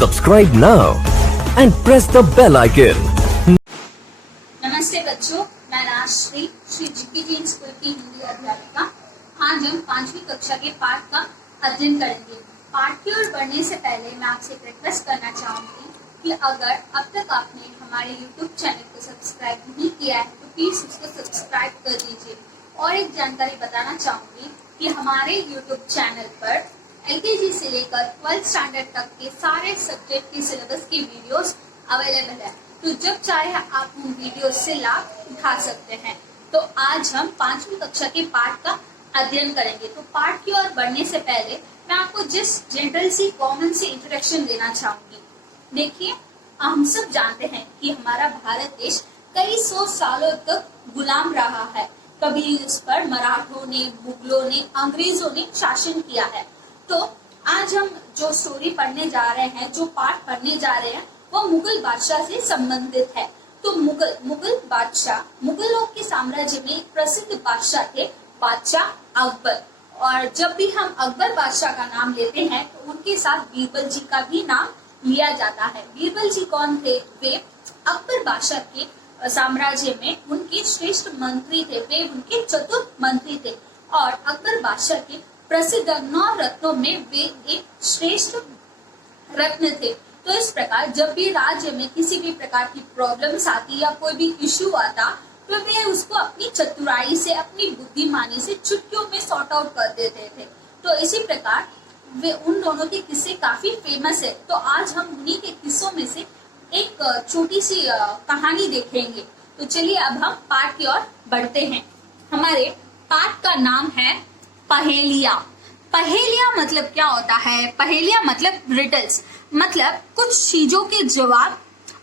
Subscribe now and press the bell icon. नमस्ते बच्चों, मैं राजश्री श्री जीके जैन स्कूल की हिंदी अध्यापिका। आज हम 5वीं कक्षा के पाठ का अध्ययन करेंगे। पाठ की ओर बढ़ने से पहले मैं आपसे एक रिक्वेस्ट करना चाहूंगी कि अगर अब तक आपने हमारे YouTube चैनल को सब्सक्राइब नहीं किया है तो प्लीज उसको सब्सक्राइब कर दीजिए। और एक जानकारी बताना चाहूंगी कि हमारे YouTube चैनल पर LKG से लेकर 12th स्टैंडर्ड तक के सारे सब्जेक्ट के सिलेबस की वीडियोस अवेलेबल है, तो जब चाहे आप उन वीडियो से लाभ उठा सकते हैं। तो आज हम 5वीं कक्षा के पाठ का अध्ययन करेंगे। तो पाठ की ओर बढ़ने से पहले मैं आपको जस्ट जनरल सी कॉमन सी इंट्रोडक्शन देना चाहूंगी। देखिए, हम सब जानते हैं कि हमारा भारत देश कई सौ सालों तक गुलाम रहा है। कभी इस पर मराठों ने, मुगलों ने, अंग्रेजों ने शासन किया है। तो आज हम जो स्टोरी पढ़ने जा रहे हैं, जो पाठ पढ़ने जा रहे हैं, वो मुगल बादशाह से संबंधित है। तो मुगल बादशाह, मुगलों के साम्राज्य में प्रसिद्ध बादशाह थे बादशाह अकबर। और जब भी हम अकबर बादशाह का नाम लेते हैं तो उनके साथ बीरबल जी का भी नाम लिया जाता है। बीरबल जी कौन थे? वे अकबर बादशाह के साम्राज्य में उनके श्रेष्ठ मंत्री थे, वे उनके चतुर मंत्री थे। और अकबर बादशाह के प्रसिद्ध 9 रत्नों में वे एक श्रेष्ठ रत्न थे। तो इस प्रकार जब भी राज्य में किसी भी प्रकार की प्रॉब्लम्स आती या कोई भी इश्यू आता तो वे उसको अपनी चतुराई से, अपनी बुद्धिमानी से चुटकियों में सॉर्ट आउट कर देते थे। तो इसी प्रकार वे उन दोनों के किस्से काफी फेमस है। तो आज हम उन्हीं के किस्सों में से एक छोटी सी कहानी देखेंगे। तो चलिए अब हम पाठ की ओर बढ़ते हैं। हमारे पाठ का नाम है पहेलिया। पहेलिया मतलब क्या होता है? पहेलिया मतलब रिडल्स, मतलब कुछ चीजों के जवाब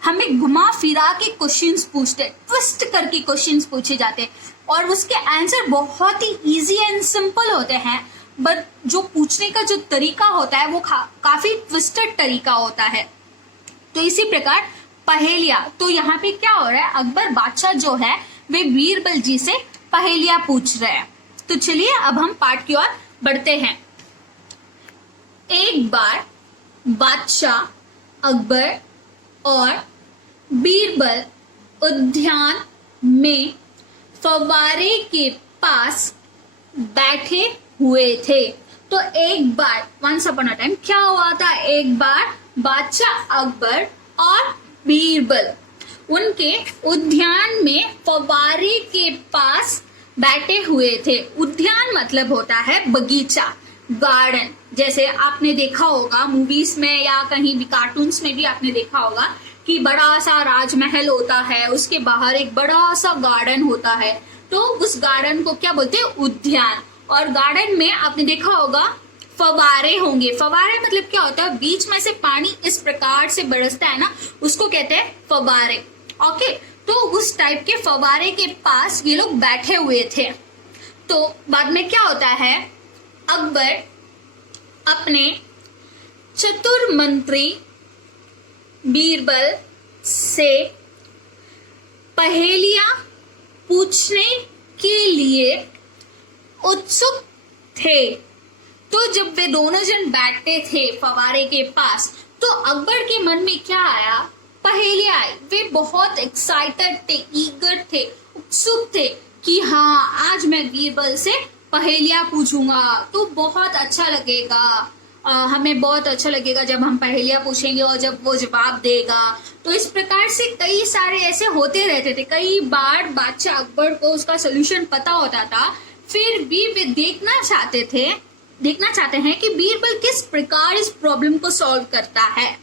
हमें घुमा फिरा के क्वेश्चंस पूछते, ट्विस्ट करके क्वेश्चंस पूछे जाते और उसके आंसर बहुत ही इजी एंड सिंपल होते हैं, बट जो पूछने का जो तरीका होता है वो काफी ट्विस्टेड तरीका होता है। तो इसी प्रकार पहेलिया, तो यहाँ पे क्या हो रहा है, अकबर बादशाह जो है वे बीरबल जी से पहेलिया पूछ रहे हैं। तो चलिए अब हम पाठ की ओर बढ़ते हैं। एक बार बादशाह अकबर और बीरबल उद्यान में फव्वारे के पास बैठे हुए थे। तो एक बार वंस अपॉन अ टाइम क्या हुआ था? एक बार बादशाह अकबर और बीरबल उनके उद्यान में फव्वारे के पास बैठे हुए थे। उद्यान मतलब होता है बगीचा, गार्डन। जैसे आपने देखा होगा मूवीज में या कहीं भी कार्टून्स में भी आपने देखा होगा कि बड़ा सा राजमहल होता है, उसके बाहर एक बड़ा सा गार्डन होता है। तो उस गार्डन को क्या बोलते हैं? उद्यान। और गार्डन में आपने देखा होगा फव्वारे होंगे। फव्वारे मतलब क्या होता है? बीच में से पानी इस प्रकार से बरसता है ना, उसको कहते हैं फव्वारे। ओके, तो उस टाइप के फव्वारे के पास ये लोग बैठे हुए थे। तो बाद में क्या होता है, अकबर अपने चतुर मंत्री बीरबल से पहेलियां पूछने के लिए उत्सुक थे। तो जब वे दोनों जन बैठते थे फव्वारे के पास तो अकबर के मन में क्या आया? पहेलियां आई। वे बहुत एक्साइटेड थे, ईगर थे, उत्सुक थे कि हाँ आज मैं बीरबल से पहेलियां पूछूंगा तो बहुत अच्छा लगेगा, हमें बहुत अच्छा लगेगा जब हम पहेलियां पूछेंगे और जब वो जवाब देगा। तो इस प्रकार से कई सारे ऐसे होते रहते थे। कई बार बादशाह अकबर को उसका सोल्यूशन पता होता था, फिर भी वे देखना चाहते हैं कि बीरबल किस प्रकार इस प्रॉब्लम को सॉल्व करता है।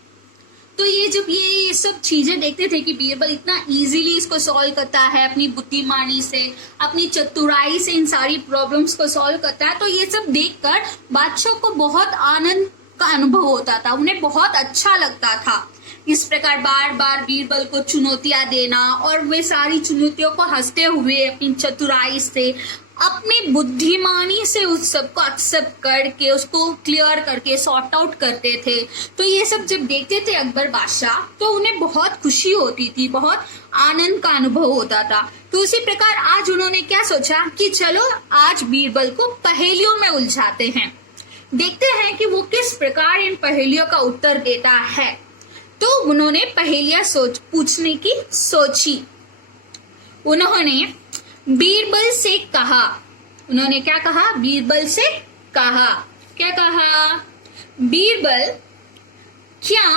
तो ये जब ये सब चीजें देखते थे कि बीरबल इतना इजीली इसको सॉल्व करता है, अपनी बुद्धिमानी से, अपनी चतुराई से इन सारी प्रॉब्लम्स को सॉल्व करता है, तो ये सब देखकर बादशाह को बहुत आनंद का अनुभव होता था, उन्हें बहुत अच्छा लगता था। इस प्रकार बार बार बीरबल को चुनौतियां देना और वे सारी चुनौतियों को हंसते हुए अपनी चतुराई से, अपनी बुद्धिमानी से उस सब को एक्सेप्ट करके उसको क्लियर करके सॉर्ट आउट करते थे। तो ये सब जब देखते थे अकबर बादशाह तो उन्हें बहुत खुशी होती थी, बहुत आनंद का अनुभव होता था। तो उसी प्रकार आज उन्होंने क्या सोचा कि चलो आज बीरबल को पहेलियों में उलझाते हैं। देखते हैं कि वो किस प्रकार इन पहेलियों का उत्तर देता है। तो उन्होंने पहेलियां पूछने की सोची। उन्होंने बीरबल से कहा, उन्होंने क्या कहा? बीरबल से कहा, क्या कहा? बीरबल, क्या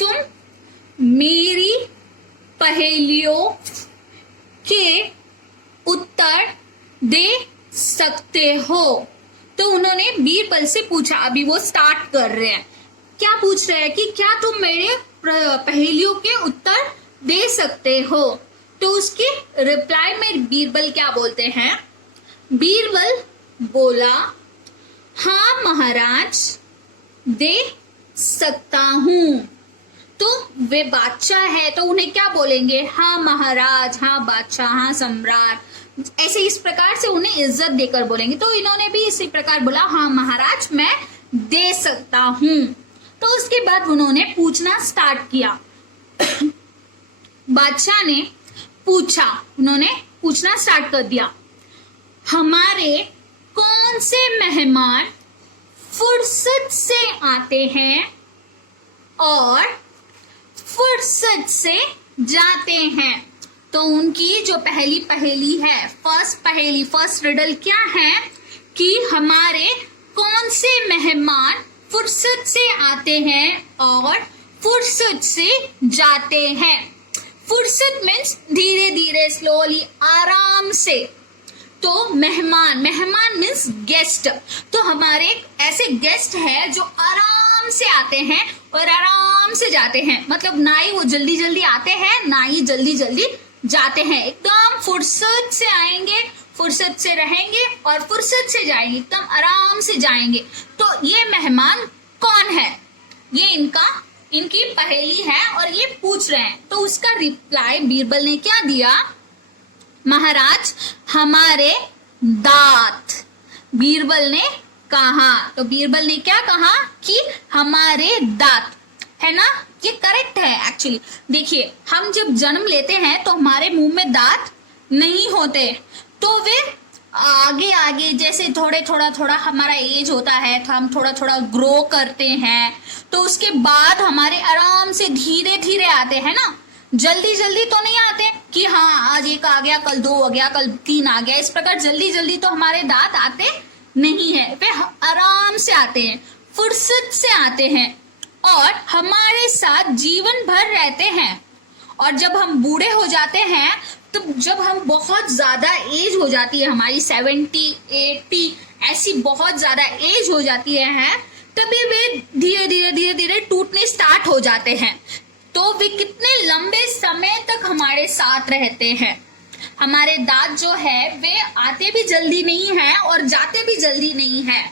तुम मेरी पहेलियों के उत्तर दे सकते हो? तो उन्होंने बीरबल से पूछा। अभी वो स्टार्ट कर रहे हैं। क्या पूछ रहे हैं कि क्या तुम मेरे पहेलियों के उत्तर दे सकते हो? तो उसके रिप्लाई में बीरबल क्या बोलते हैं? बीरबल बोला, हाँ महाराज, दे सकता हूं। तो वे बादशाह है तो उन्हें क्या बोलेंगे? हाँ महाराज, हाँ बादशाह, हाँ सम्राट, ऐसे इस प्रकार से उन्हें इज्जत देकर बोलेंगे। तो इन्होंने भी इसी प्रकार बोला, हाँ महाराज, मैं दे सकता हूं। तो उसके बाद उन्होंने पूछना स्टार्ट किया। बादशाह ने पूछा, उन्होंने पूछना स्टार्ट कर दिया, हमारे कौन से मेहमान फुर्सत से आते हैं और फुर्सत से जाते हैं? तो उनकी जो पहली पहेली है, फर्स्ट रिडल क्या है कि हमारे कौन से मेहमान फुर्सत से आते हैं और फुर्सत से जाते हैं। फुर्सत मीन्स धीरे धीरे, स्लोली, आराम से। तो मेहमान मीन्स गेस्ट। तो हमारे ऐसे गेस्ट है जो आराम से आते हैं और आराम से जाते हैं। मतलब ना ही वो जल्दी जल्दी आते हैं, ना ही जल्दी जल्दी जाते हैं। एकदम फुर्सत से आएंगे, फुर्सत से रहेंगे और फुर्सत से जाएंगे, एकदम आराम से जाएंगे। तो ये मेहमान कौन है? ये इनकी पहेली है और ये पूछ रहे हैं। तो उसका रिप्लाई बीरबल ने क्या दिया? महाराज, हमारे दांत। बीरबल ने कहा, तो बीरबल ने क्या कहा कि हमारे दांत, है ना? ये करेक्ट है एक्चुअली। देखिए, हम जब जन्म लेते हैं तो हमारे मुंह में दांत नहीं होते, तो वे आगे आगे जैसे थोड़ा हमारा एज होता है तो हम थोड़ा ग्रो करते हैं, तो उसके बाद हमारे आराम से धीरे धीरे आते हैं ना। जल्दी जल्दी तो नहीं आते कि हाँ आज एक आ गया, कल दो आ गया, कल तीन आ गया। इस प्रकार जल्दी जल्दी तो हमारे दांत आते नहीं है, वे आराम से आते हैं, फुर्सत से आते हैं और हमारे साथ जीवन भर रहते हैं। और जब हम बूढ़े हो जाते हैं, तो जब हम बहुत ज्यादा एज हो जाती है हमारी, 70, 80 ऐसी बहुत ज्यादा एज हो जाती है, तभी वे धीरे धीरे टूटने स्टार्ट हो जाते हैं। तो वे कितने लंबे समय तक हमारे साथ रहते हैं। हमारे दांत जो है वे आते भी जल्दी नहीं है और जाते भी जल्दी नहीं है।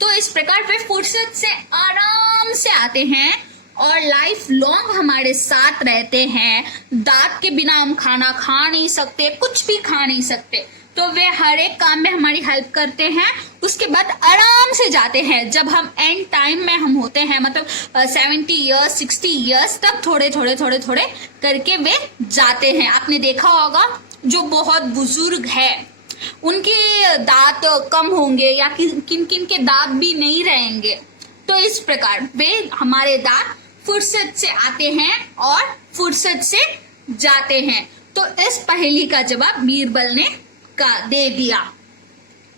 तो इस प्रकार वे फुर्सत से आराम से आते हैं और लाइफ लॉन्ग हमारे साथ रहते हैं। दांत के बिना हम खाना खा नहीं सकते, कुछ भी खा नहीं सकते। तो वे हर एक काम में हमारी हेल्प करते हैं। उसके बाद आराम से जाते हैं। जब हम एंड टाइम में हम होते हैं, मतलब 70 इयर्स 60 इयर्स तक थोड़े करके वे जाते हैं। आपने देखा होगा जो बहुत बुजुर्ग है उनके दांत कम होंगे या किन किन के दांत भी नहीं रहेंगे। तो इस प्रकार वे हमारे दांत फुर्सत से आते हैं और फुर्सत से जाते हैं। तो इस पहेली का जवाब बीरबल ने दे दिया।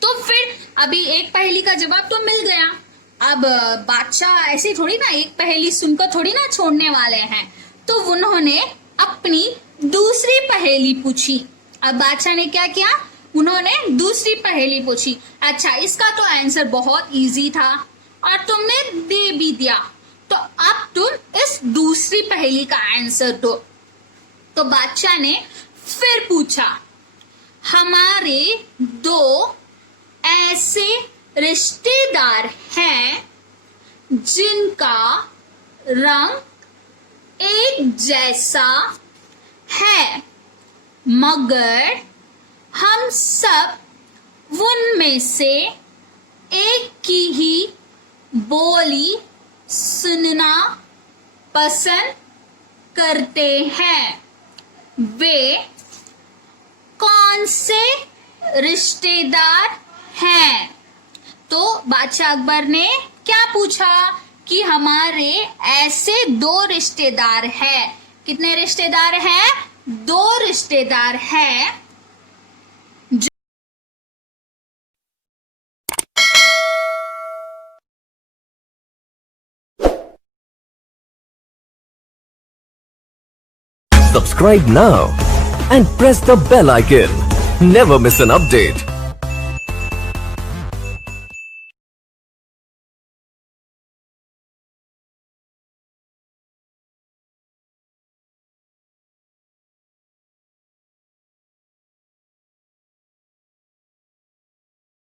तो फिर अभी एक पहेली का जवाब तो मिल गया। अब बादशाह ऐसे थोड़ी ना एक पहेली सुनकर थोड़ी ना छोड़ने वाले हैं, तो उन्होंने अपनी दूसरी पहेली पूछी। अब बादशाह ने क्या किया? उन्होंने दूसरी पहेली पूछी। अच्छा, इसका तो आंसर बहुत इजी था और तुमने दे भी दिया, तो अब तुम इस दूसरी पहेली का आंसर दो। तो बादशाह ने फिर पूछा, हमारे दो ऐसे रिश्तेदार हैं जिनका रंग एक जैसा है, मगर हम सब उनमें से एक की ही बोली सुनना पसंद करते हैं। वे कौन से रिश्तेदार हैं? तो बादशाह अकबर ने क्या पूछा कि हमारे ऐसे 2 रिश्तेदार हैं। कितने रिश्तेदार हैं? 2 रिश्तेदार हैं Subscribe now and press the bell icon. Never miss an update.